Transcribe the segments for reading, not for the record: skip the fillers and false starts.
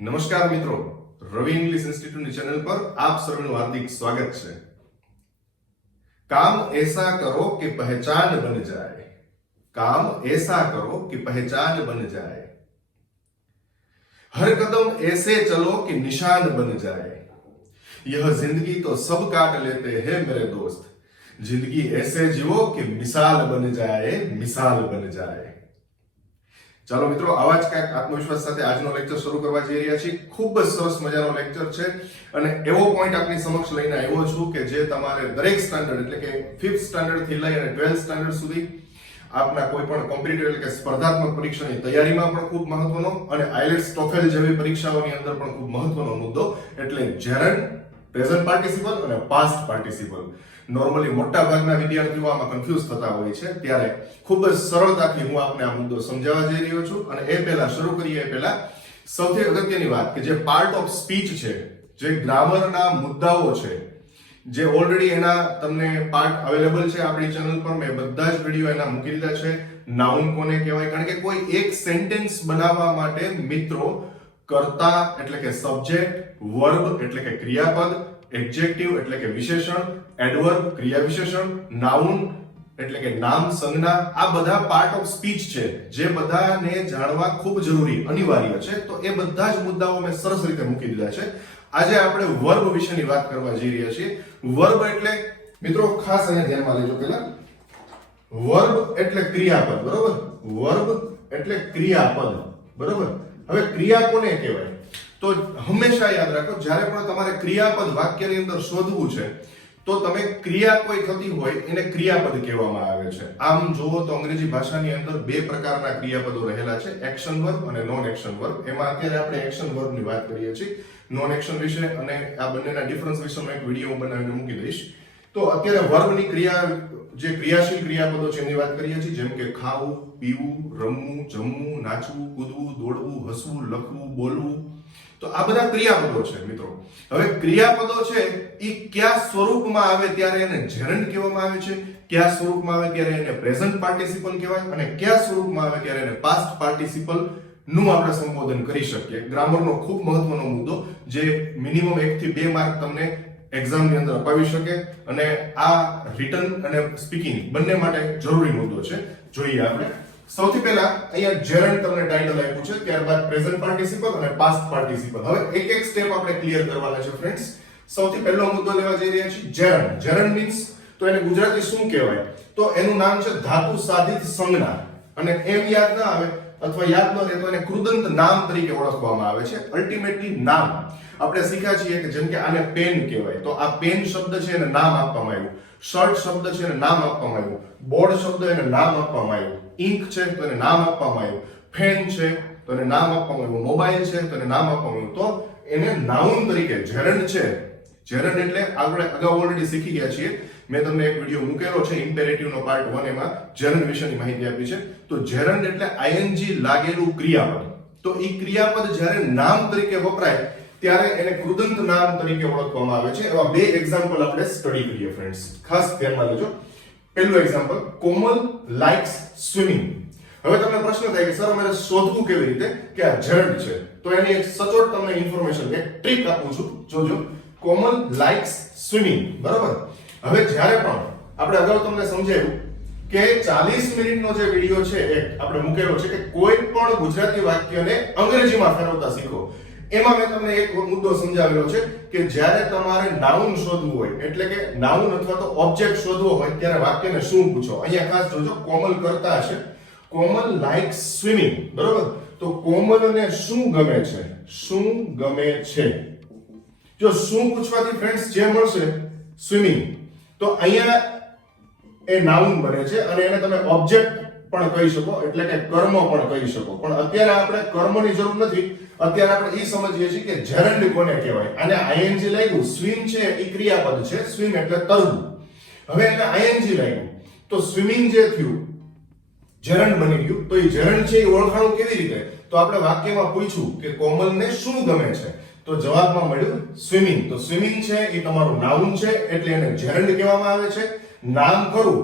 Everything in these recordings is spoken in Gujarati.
નમસ્કાર મિત્રો, રવિ ઇંગ્લિશ ઇન્સ્ટિટ્યૂટની ચેનલ પર આપ સર્વનું હાર્દિક સ્વાગત છે। काम ऐसा करो कि पहचान बन जाए, काम ऐसा करो कि पहचान बन जाए, हर कदम ऐसे चलो कि निशान बन जाए, यह जिंदगी तो सब काट लेते हैं मेरे दोस्त, जिंदगी ऐसे जियो कि मिसाल बन जाए, मिसाल बन जाए। ચાલો મિત્રો, આવા જ કાંઈક આત્મવિશ્વાસ સાથે આજનો લેક્ચર શરૂ કરવા જઈ રહ્યા છીએ। ખૂબ જ સરસ મજાનો લેક્ચર છે અને એવો પોઈન્ટ આપની સમક્ષ લઈને આવ્યો છું કે જે તમારે દરેક સ્ટાન્ડર્ડ એટલે કે 5th સ્ટાન્ડર્ડ થી લઈ અને 12th સ્ટાન્ડર્ડ સુધી આપના કોઈ પણ કોમ્પિટિટિવ એટલે કે સ્પર્ધાત્મક પરીક્ષાની તૈયારીમાં પણ ખૂબ મહત્વનો અને આઈલેટ્સ ટોફેલ જેવી પરીક્ષાઓની અંદર પણ ખૂબ મહત્વનો મુદ્દો એટલે જેરન્ડ, પ્રેઝન્ટ પાર્ટિસિપલ અને પાસ્ટ પાર્ટિસિપલ। નોર્મલી મોટા ભાગના વિદ્યાર્થીઓ આમાં કન્ફ્યુઝ થતા હોય છે, ત્યારે ખૂબ જ સરળતાથી હું આપને આ મુદ્દો સમજાવવા જઈ રહ્યો છું। અને એ પહેલા શરૂ કરીએ એ પહેલા સૌથી અગત્યની વાત કે જે પાર્ટ ઓફ સ્પીચ છે, જે ગ્રામરના મુદ્દાઓ છે, જે ઓલરેડી એના તમને પાર્ટ અવેલેબલ છે આપણી ચેનલ પર, મેં બધા જ વિડીયો એના મૂકી દીધા છે। નાઉન કોને કહેવાય, કારણ કે કોઈ એક સેન્ટેન્સ બનાવવા માટે મિત્રો કર્તા એટલે કે સબ્જેક્ટ, વર્બ એટલે કે ક્રિયાપદ, એડજેક્ટિવ એટલે કે વિશેષણ, એડવર્બ ક્રિયા વિશેષણ, નાઉન એટલે કે નામ સંજ્ઞા, આ બધા પાર્ટ ઓફ સ્પીચ છે જે બધાને જાણવા ખૂબ જરૂરી અનિવાર્ય છે। તો એ બધા જ મુદ્દાઓ મેં સરસ રીતે મૂકી દીધા છે। આજે આપણે વર્બ વિશેની વાત કરવા જઈ રહ્યા છીએ। વર્બ એટલે મિત્રો ખાસ અહીંયા ધ્યાનમાં લેજો, પહેલા વર્બ એટલે ક્રિયાપદ, બરોબર? વર્બ એટલે ક્રિયાપદ, બરોબર? હવે ક્રિયા કોને કહેવાય? તો હંમેશા યાદ રાખો, જ્યારે પણ તમારે ક્રિયાપદ વાક્યની અંદર શોધવું છે તો તમે ક્રિયા કોઈ થતી હોય એને ક્રિયાપદ કહેવામાં આવે છે। આમ જુઓ તો અંગ્રેજી ભાષાની અંદર બે પ્રકારના ક્રિયાપદો રહેલા છે, એક્શન વર્બ અને નોન એક્શન વર્બ। એમાં અત્યારે આપણે એક્શન વર્બની વાત કરીએ છીએ, નોન એક્શન વિશે અને આ બંનેના ડિફરન્સ વિશે હું એક વિડીયો બનાવીને મૂકી દઈશ। તો અત્યારે વર્બની ક્રિયા, જે ક્રિયાશીલ ક્રિયાપદો છે એની વાત કરીએ છીએ, જેમ કે ખાવું, પીવું, રમવું, જમવું, નાચવું, કૂદવું, દોડવું, હસવું, લખવું, બોલવું, તો આ બધા ક્રિયાપદો છે મિત્રો। હવે ક્રિયાપદો છે એ કયા સ્વરૂપમાં આવે ત્યારે એને જેરન્ડ કહેવામાં આવે છે, કયા સ્વરૂપમાં આવે ત્યારે એને પ્રેઝન્ટ પાર્ટિસિપલ કહેવાય અને કયા સ્વરૂપમાં આવે ત્યારે એને પાસ્ટ પાર્ટિસિપલ નું આપણે સંબોધન કરી શકીએ। ગ્રામરનો ખૂબ મહત્વનો મુદ્દો જે મિનિમમ 1 થી 2 માર્ક તમને એક્ઝામની અંદર અપાવી શકે અને આ રિટન અને સ્પીકિંગ બંને માટે જરૂરી મુદ્દો છે। જોઈએ આપણે સૌથી પહેલા અહીંયા જેરન્ડ તમને ટાઇટલ આપ્યું છે, ત્યારબાદ પ્રેઝન્ટ પાર્ટિસિપલ અને પાસ્ટ પાર્ટિસિપલ। હવે એક એક સ્ટેપ આપણે ક્લિયર કરવાના છે ફ્રેન્ડ્સ। સૌથી પહેલો મુદ્દો લેવા જઈ રહ્યા છીએ જેરન્ડ। જેરન્ડ મીન્સ તો એને ગુજરાતી શું કહેવાય? તો એનું નામ છે ધાતુ સાધિત સંજ્ઞા, અને એમ યાદ ના આવે અથવા યાદ ન રહે તો એને કૃદંત નામ તરીકે ઓળખવામાં આવે છે। અલ્ટિમેટલી નામ આપણે શીખ્યા છીએ કે જેમ કે આને પેન કહેવાય, તો આ પેન શબ્દ છે એને નામ આપવામાં આવ્યું, શર્ટ શબ્દ છે એને નામ આપવામાં આવ્યું, બોર્ડ શબ્દ એને નામ આપવામાં આવ્યું, ઇન્ક છે તો એને નામ આપવામાં આવ્યું, ફેન છે તો એને નામ આપવામાં આવ્યું, મોબાઈલ છે તો એને નામ આપવામાં આવ્યું, તો એને નાઉન તરીકે જેરન્ડ છે। જેરન્ડ એટલે આપણે અગાઉ ઓલરેડી શીખી ગયા છીએ, મેં તમને એક વિડિયો મૂકેલો છે ઇમ્પેરેટિવ નો પાર્ટ 1, એમાં જેરન્ડ વિશેની માહિતી આપી છે। તો જેરન્ડ એટલે આઈએનજી લાગેલું ક્રિયાપદ। તો એ ક્રિયાપદ જ્યારે નામ તરીકે વપરાય ત્યારે એને કૃદંત નામ તરીકે ઓળખવામાં આવે છે। એવા બે એક્ઝામ્પલ આપણે સ્ટડી કરીએ ફ્રેન્ડ્સ, ખાસ ધ્યાનમાં લેજો। પહેલું એક્ઝામ્પલ, કોમલ લાઇક્સ સ્વિમિંગ। હવે તમને પ્રશ્ન થાય કે સર અમારે શોધવું કેવી રીતે કે આ જેરન્ડ છે? તો એની એક સચોટ તમને ઇન્ફોર્મેશન, એક ટ્રીક આપું છું, જોજો। કોમલ લાઇક્સ સ્વિમિંગ, બરાબર? હવે જ્યારે પણ આપણે અગાઉ તમને સમજાવ્યું કે 40 મિનિટનો જે વિડિયો છે એક આપણે મૂકેલો છે કે કોઈ પણ ગુજરાતી વાક્યને અંગ્રેજીમાં ફેરવતા શીખો। એમાં મેં તમને એક મુદ્દો સમજાવેલો છે કે જ્યારે તમારે નાઉન શોધવું હોય એટલે કે નાઉન અથવા તો ઓબ્જેક્ટ શોધવો હોય ત્યારે વાક્યને શું પૂછો। અહીંયા ખાસ જોજો, કોમલ કરતા છે, કોમલ લાઇક્સ સ્વિમિંગ, બરોબર? તો કોમલને શું ગમે છે? શું ગમે છે? જો શું પૂછવાથી ફ્રેન્ડ્સ જે મળશે સ્વિમિંગ, તો અહીંયા એ નાઉન બને છે અને એને તમે ઓબ્જેક્ટ પણ કહી શકો એટલે કે કર્મ પણ કહી શકો। પણ અત્યારે આપણે કર્મની જરૂર નથી, અત્યારે આપણે એ સમજીએ છીએ કે જેરન્ડ કોને કહેવાય। અને આઈએનજી લાગ્યું, સ્વિમ છે એ ક્રિયાપદ છે, સ્વિમ એટલે તરવું। હવે એને આઈએનજી લાગ્યું તો સ્વિમિંગ જે થયું જેરન્ડ બની ગયું। તો એ જેરન્ડ છે એ ઓળખાણું કેવી રીતે? તો આપણે વાક્યમાં પૂછ્યું કે કોમલને શું ગમે છે, તો જવાબમાં મળ્યું સ્વિમિંગ। તો સ્વિમિંગ છે એ તમારું નાઉન છે એટલે એને જેરન્ડ કહેવામાં આવે છે। નામ ખરું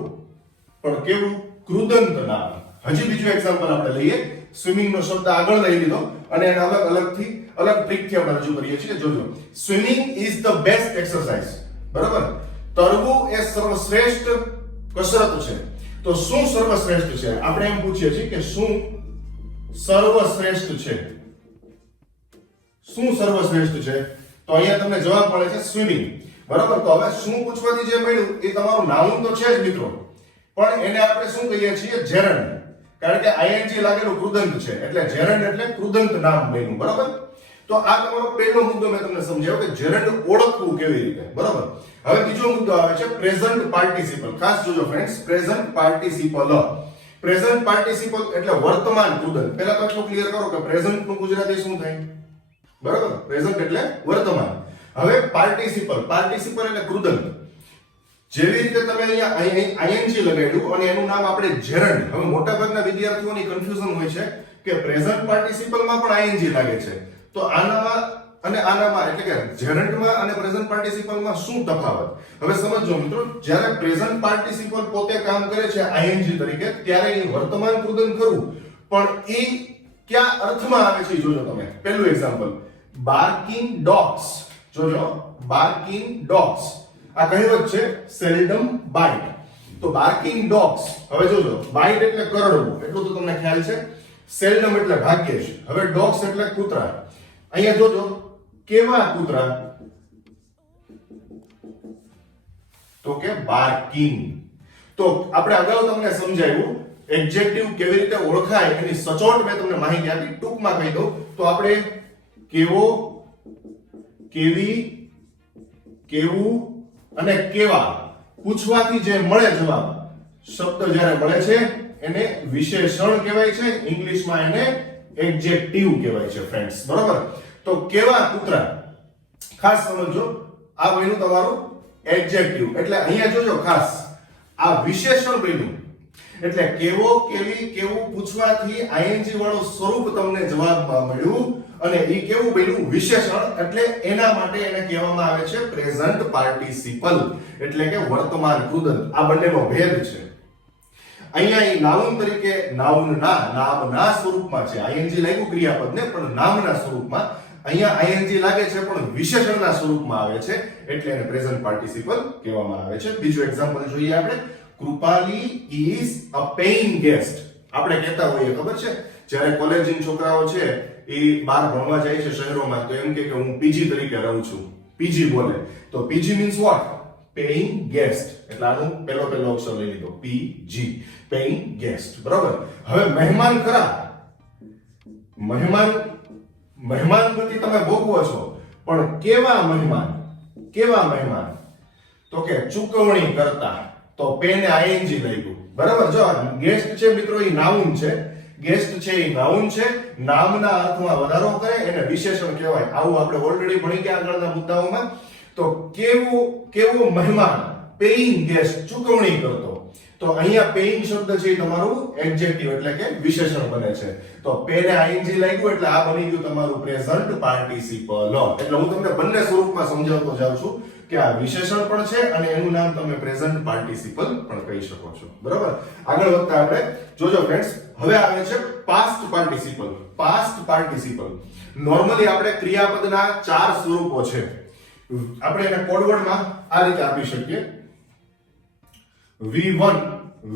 પણ કેવું? કૃદંત નામ। હજી બીજું એક્ઝામ્પલ આપણે લઈએ, સ્વિમિંગ નો શબ્દ આગળ લઈ લીધો અને એને અલગ ટ્રીકથી આપણે રજૂ કરીએ છીએ. જોજો, swimming is the best exercise. બરાબર, તરવું એ સર્વશ્રેષ્ઠ કસરત છે. તો શું સર્વશ્રેષ્ઠ છે? આપણે એમ પૂછીએ છીએ કે શું સર્વશ્રેષ્ઠ છે? શું સર્વશ્રેષ્ઠ છે? તો અહીંયા તમને જવાબ મળે છે સ્વિમિંગ. બરાબર, તો હવે શું પૂછવાથી જે મળ્યું એ તમારું નાઉન તો છે જ મિત્રો, પણ એને આપણે શું કહીએ છીએ? જેરન્ડ. કારણ કે આઈએનજી લાગેલું કૃદંત છે એટલે જેરન્ડ એટલે કૃદંત નામ બન્યું. બરાબર, તો આ તમારો પહેલો મુદ્દો મેં તમને સમજાવ્યો કે જેરન્ડ ઓળખવું કેવી રીતે. બરાબર, હવે બીજો મુદ્દો આવે છે પ્રેઝન્ટ પાર્ટિસિપલ. ખાસ જોજો friends, present participle. Present participle એટલે વર્તમાન કૃદંત. પહેલા તો એટલું ક્લિયર કરો કે પ્રેઝન્ટ નું ગુજરાતી શું થાય? બરાબર, પ્રેઝન્ટ એટલે વર્તમાન. હવે પાર્ટિસિપલ એટલે કૃદંત. જેવી રીતે તમે અહીંયા આઈએનજી લગાડ્યું અને એનું નામ આપણે જેરન્ડ. હવે મોટાભાગના વિદ્યાર્થીઓની કન્ફ્યુઝન હોય છે કે પ્રેઝન્ટ પાર્ટિસિપલમાં પણ આઈએનજી લાગે છે, તો આનામાં અને આનામાં એટલે કે જેરન્ડમાં અને પ્રેઝન્ટ પાર્ટિસિપલમાં શું તફાવત? હવે સમજો મિત્રો, જ્યારે પ્રેઝન્ટ પાર્ટિસિપલ પોતે કામ કરે છે આઈએનજી તરીકે, ત્યારે એ વર્તમાન કૃદંત ખરું, પણ એ કયા અર્થમાં આવે છે જોજો તમે. પહેલું એક્ઝામ્પલ, બાર્કિંગ ડોગ્સ. જોજો, બાર્કિંગ ડોગ્સ આ કહેવત છે સેલ્ડમ બાઇટ. તો બાર્કિંગ ડોગ્સ, હવે જોજો, બાઇટ એટલે કરડવું એટલું તો તમને ખ્યાલ છે, સેલ્ડમ એટલે ભાગ્યે જ. હવે ડોગ્સ એટલે કૂતરા. અહીંયા જોજો, કેવા કૂતરા? તો કે બાર્કિંગ. તો આપણે અગાઉ તમને સમજાવ્યું એડજેક્ટિવ કેવી રીતે ઓળખાય એની સચોટ મેં તમને માહિતી આપી. ટૂંકમાં કહી દઉં તો આપણે કેવો, કેવી, કેવું અને કેવા પૂછવાથી જે મળે જવાબ, શબ્દ જ્યારે મળે છે એને વિશેષણ કહેવાય છે. ઇંગ્લિશમાં એને એડજેક્ટિવ કહેવાય છે ફ્રેન્ડ્સ. બરોબર, તો કેવા કૂતરા ખાસ સમજો, આ બન્યું તમારું એડજેક્ટિવ. એટલે અહીંયા જોજો ખાસ આ વિશેષણ બન્યું. એટલે કેવો, કેવી, કેવું પૂછવાથી આઈએનજી વાળું સ્વરૂપ તમને જવાબમાં મળ્યું અને એ કેવું બન્યું? વિશેષણ. એટલે એના માટે એને કહેવામાં આવે છે પ્રેઝન્ટ પાર્ટિસિપલ એટલે કે વર્તમાન કૃદંત. આ બંનેનો ભેદ છે. અહીંયા એ નાઉન તરીકે નામના સ્વરૂપમાં છે. આઈએનજી લાગ્યું ક્રિયાપદને, પણ નામના સ્વરૂપમાં. અહીંયા આઈએનજી લાગે છે પણ વિશેષણના સ્વરૂપમાં આવે છે, એટલે એને પ્રેઝન્ટ પાર્ટિસિપલ કહેવામાં આવે છે. બીજું એક્ઝામ્પલ જોઈએ આપણે. Krupali is a paying guest. આપણે કહેતા હોઈએ ખબર છે, જ્યારે કોલેજિન છોકરાઓ છે એ બહાર ભણવા જાય છે શહેરોમાં, તો એમ કે હું પીજી તરીકે રહું છું. પીજી બોલે તો PG means what? Paying guest. એટલે આનું પહેલો અક્ષર લઈ લીધો, પીજી, પેઇંગ ગેસ્ટ. બરાબર, હવે મહેમાન ખરા. મહેમાન ગતિ તમે ભોગવો છો, પણ કેવા મહેમાન? કેવા મહેમાન? તો કે ચૂકવણી કરતા. તો પેને આઈએનજી લાગ્યું. બરાબર, જો ગેસ્ટ છે મિત્રો એ નાઉન છે. ગેસ્ટ છે એ નાઉન છે, નામના અર્થમાં વધારો કરે એને વિશેષણ કહેવાય. આવું આપણે ઓલરેડી ભણી ગયા આગળના મુદ્દાઓમાં. તો કેવો મહેમાન? પેઇંગ ગેસ્ટ, ચૂકવણી કરતો. તો અહીંયા પેઇંગ શબ્દ છે તમારું એડજેક્ટિવ એટલે કે વિશેષણ બને છે. તો પેને આઈએનજી લાગ્યું એટલે આ બની ગયું તમારું પ્રેઝન્ટ પાર્ટિસિપલ. એટલે હું તમને બંને સ્વરૂપમાં સમજાવતો જાઉં છું કે આ વિશેષણ પણ છે અને એનું નામ તમે પ્રેઝન્ટ પાર્ટિસિપલ પણ કહી શકો છો. બરાબર, આગળ વધતા આપણે જોજો ફ્રેન્ડ્સ, હવે આવે છે past participle. Past participle normally આપણે ક્રિયાપદના 4 સ્વરૂપો છે. આપણે એને કોડવર્ડમાં આ રીતે આપી શકીએ: V1,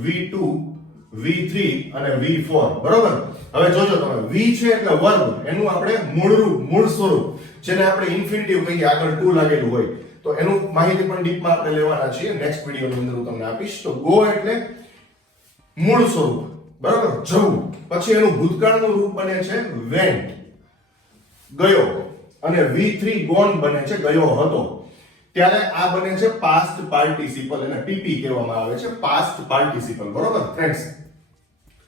V2, V3 અને V4. બરોબર, હવે જોજો તમે, V છે એટલે વર્બ, એનું આપણે મૂળ સ્વરૂપ જેને આપણે ઇન્ફિનિટિવ કહીએ, આગળ ટુ લાગેલું હોય, તો એનું માહિતી પણ ડીપમાં આપણે લેવાના છીએ. નેક્સ્ટ વિડિયોની અંદર હું તમને આપીશ. તો ગો એટલે મૂળ સ્વરૂપ. બરાબર, જવું. પછી એનું ભૂતકાળનું રૂપ બને છે વેન્ટ, ગયો. અને V3 ગોન બને છે ગયો હતો. ત્યારે આ બને છે પાસ્ટ પાર્ટિસિપલ, એને PP કહેવામાં આવે છે, પાસ્ટ પાર્ટિસિપલ. બરોબર ફ્રેન્ડ્સ,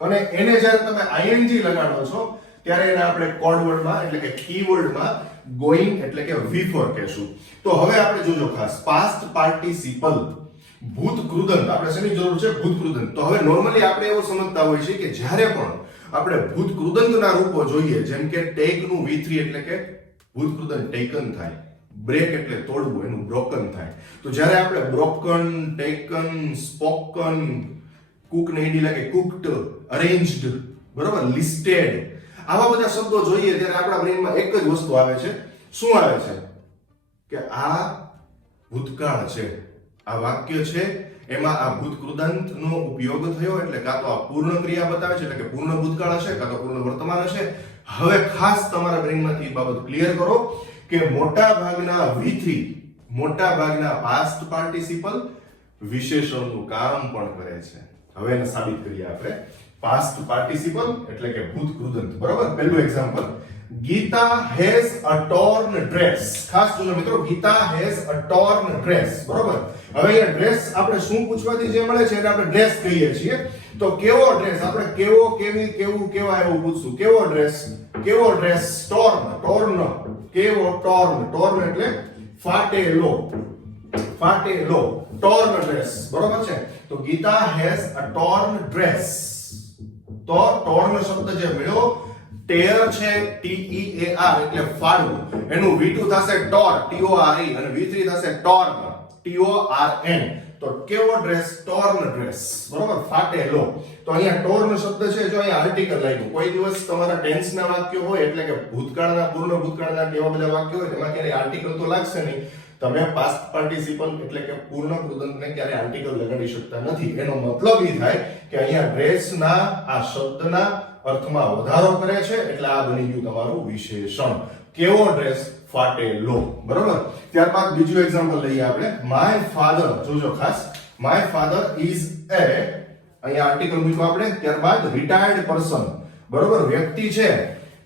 અને એને જ્યારે તમે આઈએનજી લગાડો છો ત્યારે એને આપણે કોડ વર્ડમાં એટલે કે કીવર્ડમાં ગોઈંગ એટલે કે V4 કહેશું. તો હવે આપણે જોજો ખાસ પાસ્ટ પાર્ટિસિપલ, ભૂત કૃદંત. આપણે શેની જરૂર છે? ભૂત કૃદંત. તો હવે નોર્મલી આપણે એવું સમજતા હોય છે કે જ્યારે પણ આપણે ભૂત કૃદંતના રૂપો જોઈએ, જેમ કે ટેક નું V3 એટલે કે ભૂત કૃદંત ટેકન થાય, બ્રેક એટલે તોડવું, એનું બ્રોકન થાય. તો જ્યારે આપણે બ્રોકન, ટેકન, સ્પોકન, કુક ને ઈડી લાગે કુકડ, અરેન્જડ, બરોબર, લિસ્ટેડ, આવા બધા શબ્દો જોઈએ ત્યારે આપણા બ્રેઇનમાં એક જ વસ્તુ આવે છે. શું આવે છે? કે આ ભૂતકાળ છે, આ વાક્ય છે, એમાં આ ભૂતકૃદંતનો ઉપયોગ થયો એટલે કાં તો આ પૂર્ણ ક્રિયા બતાવે છે એટલે કે પૂર્ણ ભૂતકાળ હશે, કાં તો પૂર્ણ વર્તમાન હશે. હવે ખાસ તમારા બ્રેઇનમાંથી બાબત ક્લિયર કરો કે મોટા ભાગના V3, મોટા ભાગના પાસ્ટ પાર્ટિસિપલ વિશેષણનું કામ પણ કરે છે. હવે એને સાબિત કરીએ આપણે. પાસ્ટ પાર્ટિસિપલ એટલે કે ભૂતકૃદંત, બરાબર. પહેલું example, Gita has a torn dress. ખાસ જોજો મિત્રો, Gita has a torn dress, બરાબર. હવે અહીંયા ડ્રેસ આપણે શું પૂછવાથી જે મળે છે એને આપણે ડ્રેસ કહીએ છીએ. તો કેવો ડ્રેસ, આપણે કેવો, કેવી, કેવું, કેવા એવું પૂછશું. કેવો ડ્રેસ, કેવો ડ્રેસ. ટોર્ન, ટોર્ન, કેવો ટોર્ન. ટોર્ન એટલે ફાટેલો, ફાટેલો, ટોર્ન ડ્રેસ, બરાબર છે. તો Gita has a torn dress. તો ટોર્ન શબ્દ જે મળ્યો, ટેર છે, TEAR એટલે ફાડવું, એનું V2 થશે ટોર, TORE, અને V3 થશે ટોર્ન, TORN. તો કેવો ડ્રેસ, ટોર્ન ડ્રેસ, બરોબર, ફાટેલો. તો અહીંયા ટોર્ન શબ્દ છે, જો અહીંયા આર્ટિકલ લાગ્યું. કોઈ દિવસ તમારા ટેન્સના વાક્યો હોય એટલે કે ભૂતકાળના, પૂર્ણ ભૂતકાળના કેવા બધા વાક્યો હોય તેમાં ક્યારે આર્ટિકલ તો લાગશે નહીં. તમે પાસ્ટ પાર્ટિસિપલ એટલે કે પૂર્ણ કૃદંતને ક્યારે આર્ટિકલ લગાડી શકતા નથી. એનો મતલબ એ થાય કે અહીંયા ડ્રેસના આ શબ્દના અર્થમાં વધારો કરે છે એટલે આ બની ગયું તમારું વિશેષણ. કેવો ડ્રેસ, ફાટેલો, બરોબર. ત્યારબાદ બીજું એક્ઝામ્પલ લઈએ આપણે. માય ફાધર, જોજો ખાસ, માય ફાધર ઇઝ એ, અહીંયા આર્ટિકલ મૂક્યું આપણે. ત્યારબાદ રિટાયર્ડ પર્સન, બરોબર, વ્યક્તિ છે,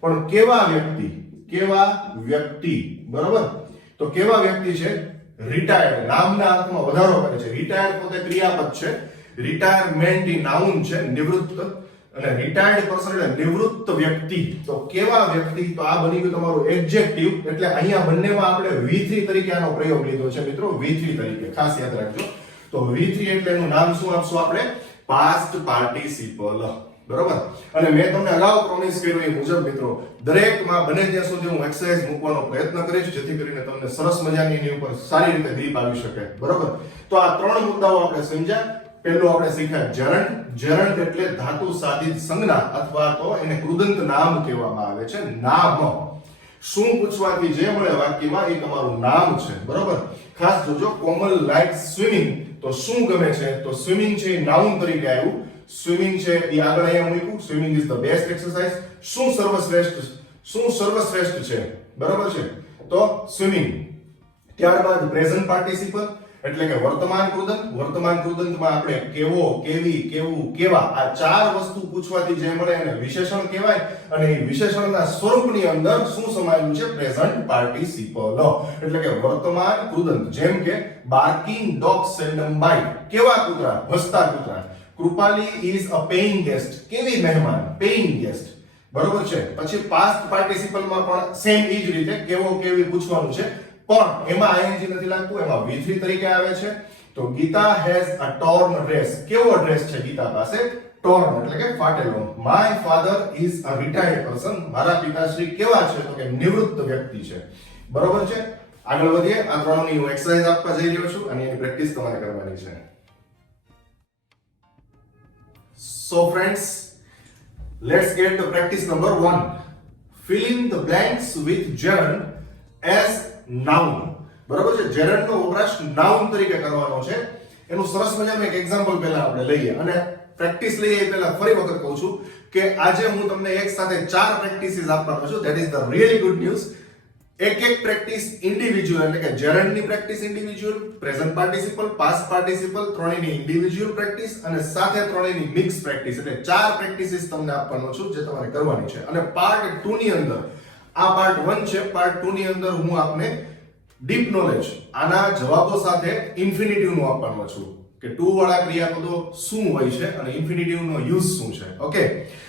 પણ કેવા વ્યક્તિ, કેવા વ્યક્તિ, બરોબર. તો કેવા વ્યક્તિ છે, રિટાયર્ડ, નામના અર્થમાં વધારો કરે છે. રિટાયર્ડ પોતે ક્રિયાપદ છે, રિટાયરમેન્ટ એ નાઉન છે, નિવૃત્ત, અને રિટાયર્ડ પર્સન એટલે નિવૃત્ત વ્યક્તિ. તો કેવા વ્યક્તિ, તો આ બની ગયું તમારું એડજેક્ટિવ. એટલે અહીંયા બંનેમાં આપણે V3 તરીકે આનો પ્રયોગ લીધો છે મિત્રો, V3 તરીકે, ખાસ યાદ રાખજો. તો V3 એટલે એનું નામ શું આપશું આપણે, પાસ્ટ પાર્ટિસિપલ, બરોબર. અને મેં તમને અગાઉ પ્રોમિસ કર્યું એ મુજબ મિત્રો દરેકમાં બને ત્યાં સુધી હું એક્સરસાઇઝ મૂકવાનો પ્રયત્ન કરીશ જેથી કરીને તમને સરસ મજાની એની ઉપર સારી રીતે ગ્રીપ આવી શકે, બરોબર. તો આ ત્રણ મુદ્દાઓ આપણે સમજ્યા. પહેલું આપણે શીખ્યા જરંડ. જરંડ એટલે ધાતુ સાધિત સંજ્ઞા અથવા તો એને કૃદંત નામ કહેવામાં આવે છે. નામ, શું પૂછવાથી જે મળે વાક્યમાં એ તમારું નામ છે, બરોબર. ખાસ જોજો, કોમલ લાઇક સ્વિમિંગ. તો શું ગમે છે, તો સ્વિમિંગ છે એ નાઉન તરીકે આવ્યું. સ્વિમિંગ છે એ આગળ અહીંયા મૂક્યું. Swimming is the best exercise. શું સર્વશ્રેષ્ઠ, શું સર્વશ્રેષ્ઠ છે, બરાબર છે, તો સ્વિમિંગ. ત્યારબાદ પ્રેઝન્ટ પાર્ટિસિપલ એટલે કે વર્તમાન કૃદંત. વર્તમાન કૃદંતમાં આપણે કેવો, કેવી, કેવું, કેવા, આ ચાર વસ્તુ પૂછવાથી જે મળે એને વિશેષણ કહેવાય. અને એ વિશેષણના સ્વરૂપની અંદર શું સમાયેલું છે, પ્રેઝન્ટ પાર્ટિસિપલ એટલે કે વર્તમાન કૃદંત. જેમ કે બાર્કિંગ ડોગ સેલ્ડમ બાઇટ, કેવા કૂતરા, ભસતા કૂતરા. Krupali is a paying guest, કેવી મહેમાન, પેઇંગ ગેસ્ટ, બરોબર છે. પછી પાસ્ટ પાર્ટિસિપલમાં પણ સેમ એ જ રીતે કેવો, કેવી પૂછવાનું છે, પણ એમાં ing નથી લાગતું, એમાં V3 તરીકે આવે છે. તો Gita has a torn dress, કેવો ડ્રેસ છે ગીતા પાસે, ટોર્ન એટલે કે ફાટેલો. My father is a retired person, મારા પિતાશ્રી કેવા છે, તો કે નિવૃત્ત વ્યક્તિ છે, બરોબર છે. આગળ વધીએ. આ ત્રણની હું એક્સરસાઇઝ આપવા જઈ રહ્યો છું અને એની પ્રેક્ટિસ તમારે કરવાની છે. So friends, let's get to practice number 1. Fill in the blanks with gerund as noun. બરાબર છે. gerund નો વપરાશ નાઉન તરીકે કરવાનો છે. એનું સરસ મજાનું એક એક્ઝામ્પલ પહેલા આપણે લઈએ અને પ્રેક્ટિસ લઈએ એ પહેલા ફરી વખત કહું છું કે આજે હું તમને એક સાથે 4 પ્રેક્ટિસીસ આપવાનો છું. That is the really good news. એક પ્રેક્ટિસ ઇન્ડિવિડ્યુઅલ એટલે કે gerund ની practice individual, present participle, past participle ત્રણેયની ઇન્ડિવિડ્યુઅલ પ્રેક્ટિસ અને સાથે ત્રણેયની મિક્સ પ્રેક્ટિસ, એટલે 4 પ્રેક્ટિસીસ તમને આપવાનો છું જે તમારે કરવાની છે. અને પાર્ટ 2 ની અંદર, આ પાર્ટ 1 છે, પાર્ટ 2 ની અંદર હું આપને ડીપ નોલેજ આના જવાબો સાથે ઇન્ફિનિટિવ નું આપવાનો છું કે ટુ વાળા ક્રિયાપદો શું હોય છે અને ઇન્ફિનિટિવ નો યુઝ શું છે. ઓકે.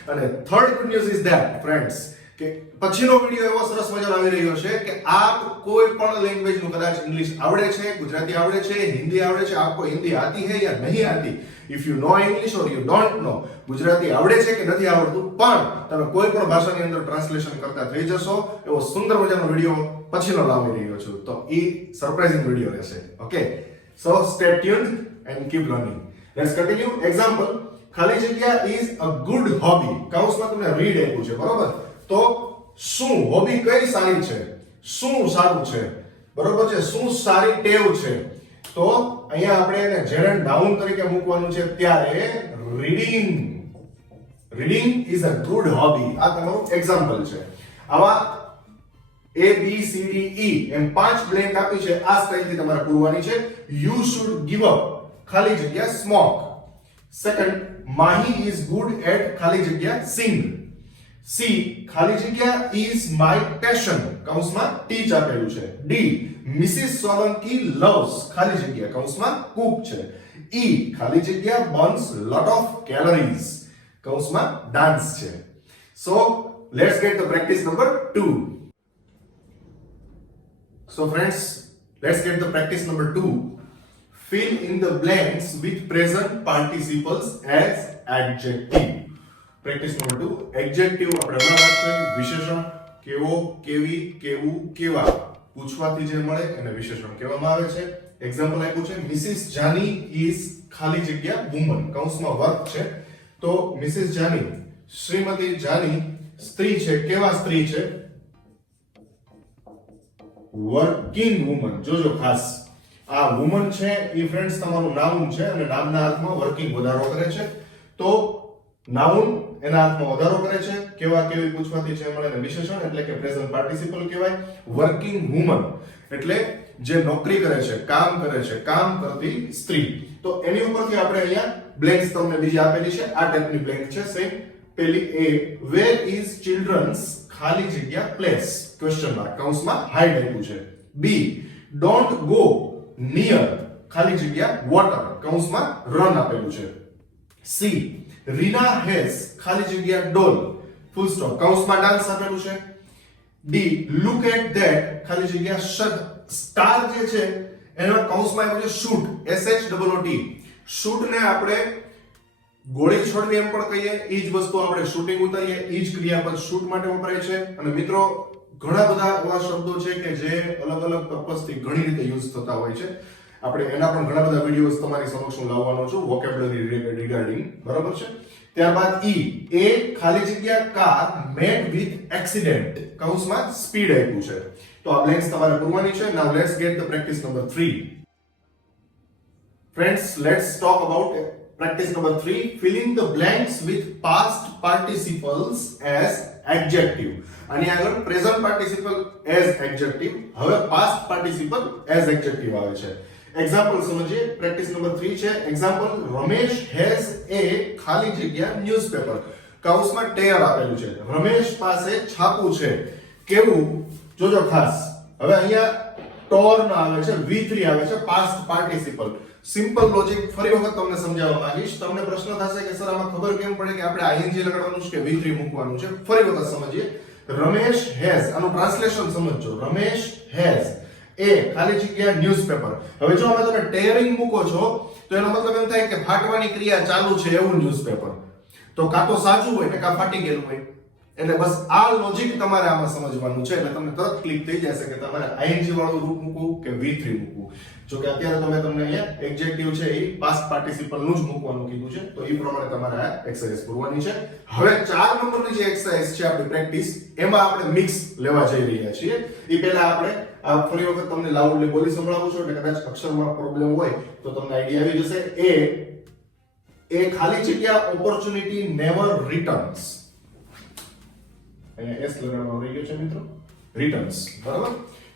અને third good news is that friends કે પછીનો વિડિયો એવો સરસ મજાનો આવી રહ્યો છે કે આપ કોઈ પણ લેંગ્વેજ નું, કદાચ ઇંગ્લિશ આવડે છે, ગુજરાતી આવડે છે, હિન્દી આવડે છે, આપકો હિન્દી આતી है या नहीं आती, इफ यू नो इंग्लिश और यू डोंट नो, ગુજરાતી આવડે છે કે નથી આવડતું, પણ તમે કોઈ પણ ભાષાની અંદર ટ્રાન્સલેશન કરતા થઈ જશો એવો સુંદર મજાનો વિડિયો પછીનો લાવી રહ્યો છું. તો એ સરપ્રાઇઝિંગ વિડિયો રહેશે. Okay, so stay tuned and keep learning. Let's continue. Example, ખાલી જગ્યા ઇઝ અ ગુડ હોબી, કૌંસમાં તમને રીડ આપ્યું છે, બરોબર? તો શું હોબી કઈ સારી છે, શું સારું છે, બરોબર છે, શું સારી ટેવ છે? તો અહીંયા આપણે એને જેરન્ડ નાઉન તરીકે મૂકવાનું છે, ત્યારે reading is a good hobby. આ તમારું એક્ઝામ્પલ છે. આવા A B C D E M 5 blank આપી છે, આ સ્ટાઇલથી તમારે પૂરવાની છે. યુ શુડ ગીવ અપ, ખાલી જગ્યા smoke. Second, Mahi is good at ખાલી જગ્યા સિંગ. સી, ખાલી જગ્યા ઇઝ માય પેશન, કૌંસમાં ટીચ આપેલું છે. ડી, મિસિસ સોલંકી લવ્સ ખાલી જગ્યા કૌંસમાં કુક છે. ઈ, ખાલી જગ્યા બર્ન્સ લોટ ઓફ કેલરીઝ, કૌંસમાં ડાન્સ છે. So let's get the practice number 2. So friends, let's get the practice number 2. Fill in the blanks with present participles as adjective. Practice number 2. Adjective આપણે હમણાં વાત કરી, વિશેષણ કેવો, કેવી, કેવું, કેવા પૂછવાથી જે મળે એને વિશેષણ કહેવામાં આવે છે. એક્ઝામ્પલ આપ્યું છે, મિસિસ જાની ઇઝ ખાલી જગ્યા વુમન, કૌંસમાં વર્ક છે. તો મિસિસ જાની, શ્રીમતી જાની સ્ત્રી છે, કેવા સ્ત્રી છે? Working woman. જોજો ખાસ, આ વુમન છે એ ફ્રેન્ડ્સ તમારું નાઉન છે અને નામના અર્થમાં વર્કિંગ વધારો કરે છે. તો નાઉન એના અર્થમાં વધારો કરે છે, કેવા કેવી પૂછવાથી છે મળે વિશેષણ એટલે કે પ્રેઝન્ટ પાર્ટિસિપલ કહેવાય. વર્કિંગ વુમન એટલે જે નોકરી કરે છે, કામ કરે છે, કામ કરતી સ્ત્રી. તો એની ઉપરથી આપણે અહીંયા બ્લેન્ક્સ તમને બીજી આપેલી છે, આ ટાઈપની બ્લેન્ક છે. સેમ પેલી એ, વેર ઇઝ ચિલ્ડ્રન્સ ખાલી જગ્યા પ્લેસ, ક્વેશ્ચન માર્ક, કૌંસમાં હાઈડ આપ્યું છે. બી, ડોન્ટ ગો નિયર ખાલી જગ્યા વોટર, કૌંસમાં રન આપેલું છે. સી, રીના હેઝ ખાલી જગ્યા ડોલ, ફૂલ સ્ટોપ, કૌંસમાં ડાન્સ આપેલું છે. ડી, લુક એટ ધેટ ખાલી જગ્યા સ્ટાર જે છે એનો કૌંસમાં આપ્યું છે શૂટ, SHOOT. શૂટ ને આપણે ગોળી છોડવી એમ પણ કહીએ, એ જ વસ્તુ આપણે શૂટિંગ ઉતારીએ, એ જ ક્રિયાપદ શૂટ માટે વપરાય છે. અને મિત્રો ઘણા બધા એવા શબ્દો છે કે જે અલગ અલગ પર્પસથી ઘણી રીતે યુઝ થતા હોય છે. આપણે એના પણ ઘણા બધા વિડીયોઝ તમારી સમક્ષ હું લાવવાનો છું, વોકેબ્યુલરી રિગાર્ડિંગ, બરાબર છે. ત્યારબાદ ઈ, એ ખાલી જગ્યા કાર મેટ વિથ એક્સિડન્ટ, કૌંસમાં સ્પીડ આપ્યું છે. તો આ બ્લેન્ક્સ તમારે પૂરવાની છે. Now let's get the practice number 3. Friends, let's talk about practice number 3. Filling the blanks with past participles as adjective. આની આગળ present participle as adjective, હવે past participle as adjective આવે છે. એક્ઝામ્પલ સમજીએ. પ્રેક્ટિસ નંબર 3 છે. એક્ઝામ્પલ, રમેશ હેઝ એ ખાલી જગ્યા ન્યૂઝપેપર, કૌંસમાં ટેર આપેલું છે. રમેશ પાસે છાપું છે, કેવું? જોજો ખાસ, હવે અહીંયા ટોર ન આવે છે, V3 આવે છે, past participle. સિમ્પલ લોજિક ફરી વખત તમને સમજાવવા માંગીશ. તમને પ્રશ્ન થશે કે સર આમાં ખબર કેમ પડે કે આપણે ING લગાડવાનું છે કે V3 મૂકવાનું છે? ફરી વખત સમજીએ. રમેશ હેઝ, આનું ટ્રાન્સલેશન સમજજો. રમેશ હેઝ એ ખાલી જગ્યા ન્યૂઝપેપર. હવે જો આમાં તમે ટેરિંગ મૂકો છો તો એનો મતલબ એમ થાય કે ફાટવાની ક્રિયા ચાલુ છે એવું ન્યૂઝપેપર. તો કાં તો સાચું હોય ને કાં ફાટી ગયેલું હોય. એટલે બસ આ લોજિક તમારે આમાં સમજવાનું છે. એટલે તમને તરત ક્લિક થઈ જશે કે તમારે ING વાળું રૂપ મૂકવું કે V3 મૂકવું. જો કે અત્યારે તમને અહીંયા એડજેક્ટિવ છે એ પાસ્ટ પાર્ટિસિપલ નું જ મૂકવાનું કીધું છે. તો એ પ્રમાણે તમારે આ એક્સરસાઇઝ પૂરવાની છે. હવે 4 નંબરની જે એક્સરસાઇઝ છે આપણી પ્રેક્ટિસ, એમાં આપણે મિક્સ લેવા જઈ રહ્યા છીએ. એ પહેલા આપણે આ ફરી વખત તમને લાઉડલી બોલી સંભળાવું છું એટલે કદાચ અક્ષરમાં પ્રોબ્લેમ હોય તો તમને આઈડિયા આવી જશે. એ ખાલી જગ્યા ઓપોર્ચ્યુનિટી નેવર રિટર્ન્સ, અહીંયા એસ લગાડવાનું રહી ગયું છે મિત્રો, રિટર્ન્સ, બરાબર.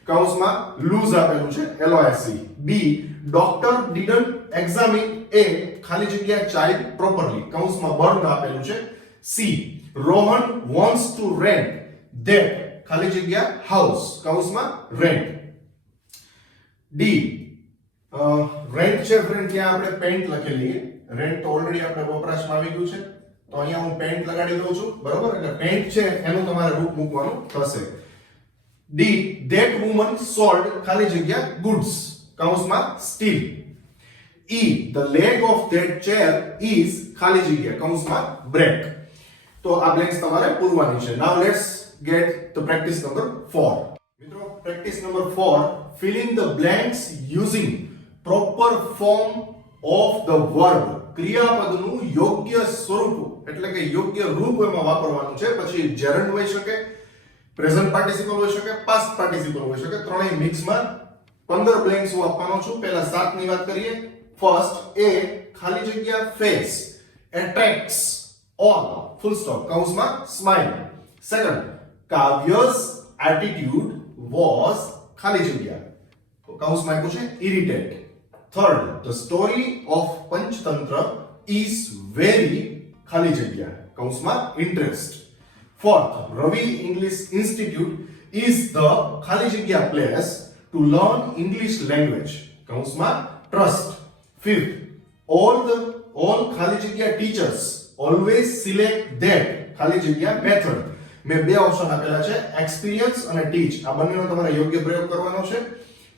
કૌંસમાં લૂઝ આપેલું છે, LOSE. B, doctor didn't examine એ ખાલી જગ્યા ચાઇલ્ડ પ્રોપરલી, કૌંસમાં બર્ન આપેલું છે. C, Rohan wants to rent that ખાલી જગ્યા હાઉસ, કૌંસમાં રેન્ટ. ડી, રેન્ટ છે ફ્રેન્ડ, ત્યાં આપણે પેન્ટ લખેલી, રેન્ટ તો ઓલરેડી આપણે વપરાશમાં આવી ગયું છે. તો અહીંયા હું પેન્ટ લગાડી દઉં છું, બરોબર. એટલે પેન્ટ છે એનું તમારે રૂપ મૂકવાનું થશે. ડી, ધેટ વુમન સોલ્ડ ખાલી જગ્યા ગુડ્સ, કૌંસમાં steal. E, the leg of that chair is ખાલી જગ્યા, કૌંસમાં બ્રેક. તો આ બ્લેન્ક્સ તમારે પૂરવાની છે. Now let's get the practice number 4. મિત્રો practice number 4, filling the blanks using proper form of the verb, ક્રિયાપદનું યોગ્ય સ્વરૂપ એટલે કે યોગ્ય રૂપ એમાં વાપરવાનું છે. પછી જેરન્ડ હોઈ શકે, પ્રેઝન્ટ પાર્ટિસિપલ હોઈ શકે, પાસ્ટ પાર્ટિસિપલ હોઈ શકે, ત્રણેય મિક્સમાં 15 બ્લેન્ક્સ હું આપવાનો છું. પહેલા 7 ની વાત કરીએ. ફર્સ્ટ એ ખાલી જગ્યા face attracts all full stop કૌંસમાં smile. સેકન્ડ કાવ્ય's attitude was ખાલી જગ્યા કૌંસમાં આપ્યું છે irritate. Third the story of Panchatantra is very ખાલી જગ્યા કૌંસમાં interest. Fourth Ravi English Institute is the ખાલી જગ્યા place to learn English language કૌંસમાં trust. ફિફ્થ all ખાલી જગ્યા teachers always select that ખાલી જગ્યા method. મેં બે ઓપ્શન આપેલા છે experience અને teach. આ બંનેનો તમારે યોગ્ય પ્રયોગ કરવાનો છે.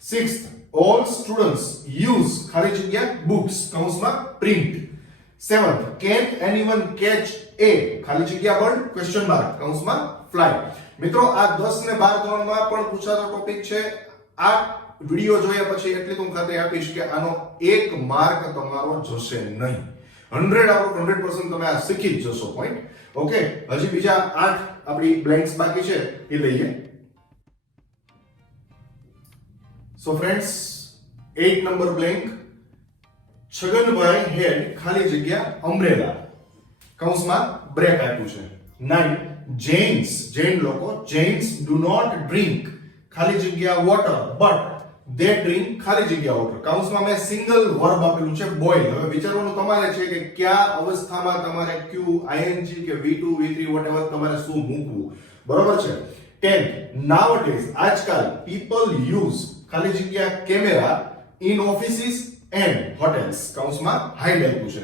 સિક્સ્થ all students use ખાલી જગ્યા books કૌંસમાં print. Seventh can anyone catch a ખાલી જગ્યા bird question mark કૌંસમાં fly. મિત્રો આ 10 ને 12 ધોરણમાં પણ પૂછાતો ટોપિક છે. આ વિડિયો જોયા પછી એટલી તો હું ખાતરી આપીશ કે આનો 1 માર્ક તમારો જશે નહીં. 100 આઉટ ઓફ 100% તમે આ શીખી જ જશો પોઈન્ટ. ઓકે, હજી બીજા 8 આપણી બ્લેન્ક્સ બાકી છે એ લઈએ. સો ફ્રેન્ડ્સ 8 નંબર બ્લેન્ક છગનભાઈ હેડ ખાલી જગ્યા અમ્બ્રેલા કૌંસમાં બ્રેક આપ્યું છે. 9 જૈન્સ જૈન લોકો જૈન્સ ડુ નોટ ડ્રિંક ખાલી જગ્યા વોટર બટ they drink ખાલી જગ્યા વોટર કૌંસમાં મેં સિંગલ વર્બ આપેલું છે બોઇલ. હવે વિચારવાનું તમારે છે કે કયા અવસ્થામાં તમારે ક્યુ આઈએનજી કે V2 V3 વોટએવર તમારે શું મૂકવું. બરોબર છે. 10 nowadays આજકાલ people use ખાલી જગ્યા camera in offices and hotels કૌંસમાં હાઈડ આપ્યું છે.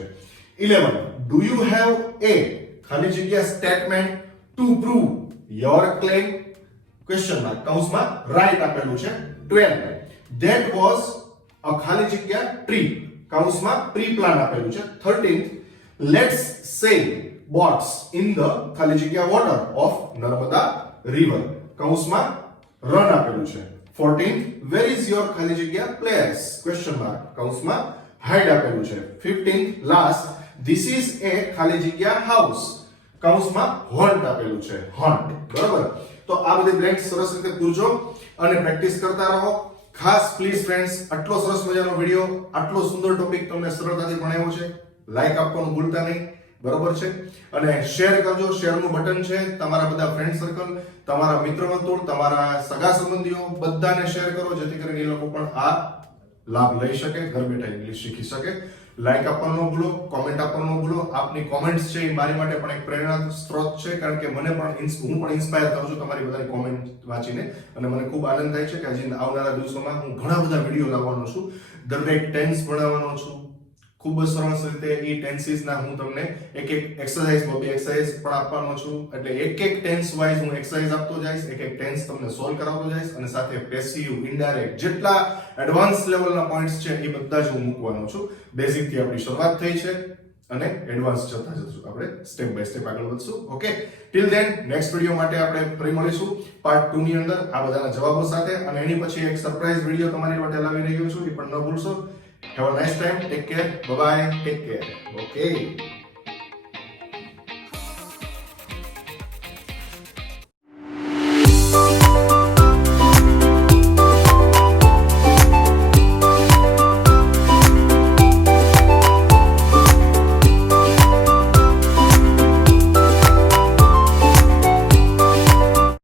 11 do you have a ખાલી જગ્યા statement to prove your claim question mark કૌંસમાં રાઈટ આપેલું છે. 12 that was a ખાલી જગ્યા trip કૌંસમાં પ્રી પ્લાન આપેલું છે. 13th let's sail boats in the ખાલી જગ્યા water of નર્મદા river કૌંસમાં રન આપેલું છે. 14th where is your ખાલી જગ્યા place question mark કૌંસમાં હાઈડ આપેલું છે. 15th last this is a ખાલી જગ્યા house કૌંસમાં haunt આપેલું છે. haunt. બરાબર. તો આ બધી બ્લેન્ક સરસ રીતે પૂરજો અને પ્રેક્ટિસ કરતા રહો. ખાસ પ્લીઝ ફ્રેન્ડ્સ આટલો સરસ મજાનો વિડિયો આટલો સુંદર ટોપિક તમને સરળતાથી ભણાવ્યો છે. લાઈક આપવાનું ભૂલતા નહીં. બરોબર છે. અને શેર કરજો. શેરનું બટન છે. તમારા બધા ફ્રેન્ડ સર્કલ, તમારા મિત્ર વર્તુળ, તમારા સગા સંબંધીઓ બધાને શેર કરો જેથી કરીને એ લોકો પણ આ લાભ લઈ શકે, ઘર બેઠા ઇંગ્લિશ શીખી શકે. લાઈક આપવાનું ન ભૂલો, કોમેન્ટ આપવાનું ન ભૂલો. આપની કોમેન્ટ્સ છે એ મારી માટે પણ એક પ્રેરણા સ્ત્રોત છે કારણ કે મને પણ હું પણ ઇન્સ્પાયર થાઉં છું તમારી બધાની કોમેન્ટ વાંચીને અને મને ખૂબ આનંદ થાય છે કે હજી આવનારા દિવસોમાં હું ઘણા બધા વિડીયો લાવવાનો છું. દરેક ટેન્સ ભણાવવાનો છું. ખૂબ જ સરસ રીતે એ ટેન્સીસના હું તમને એક એક્સરસાઇઝ બબે એક્સરસાઇઝ પણ આપવાનો છું. એટલે એક ટેન્સ વાઇઝ હું એક્સરસાઇઝ આપતો જઈશ, એક ટેન્સ તમને સોલ્વ કરાવતો જઈશ અને સાથે પેસિવ, ઇનડાયરેક્ટ જેટલા એડવાન્સ લેવલના પોઈન્ટ્સ છે એ બધા જ હું મૂકવાનો છું. બેઝિક થી આપણી શરૂઆત થઈ છે અને એડવાન્સ જતા જશું આપણે સ્ટેપ બાય સ્ટેપ આગળ વધશું. Okay, till then next video માટે આપણે ફરી મળીશું પાર્ટ 2 ની અંદર આ બધાના જવાબો સાથે અને એની પછી એક સરપ્રાઈઝ વિડિયો તમારી માટે લાવી રહ્યો છું એ પણ ન ભૂલશો. Have a nice time. Take care. Bye bye. Take care. Okay.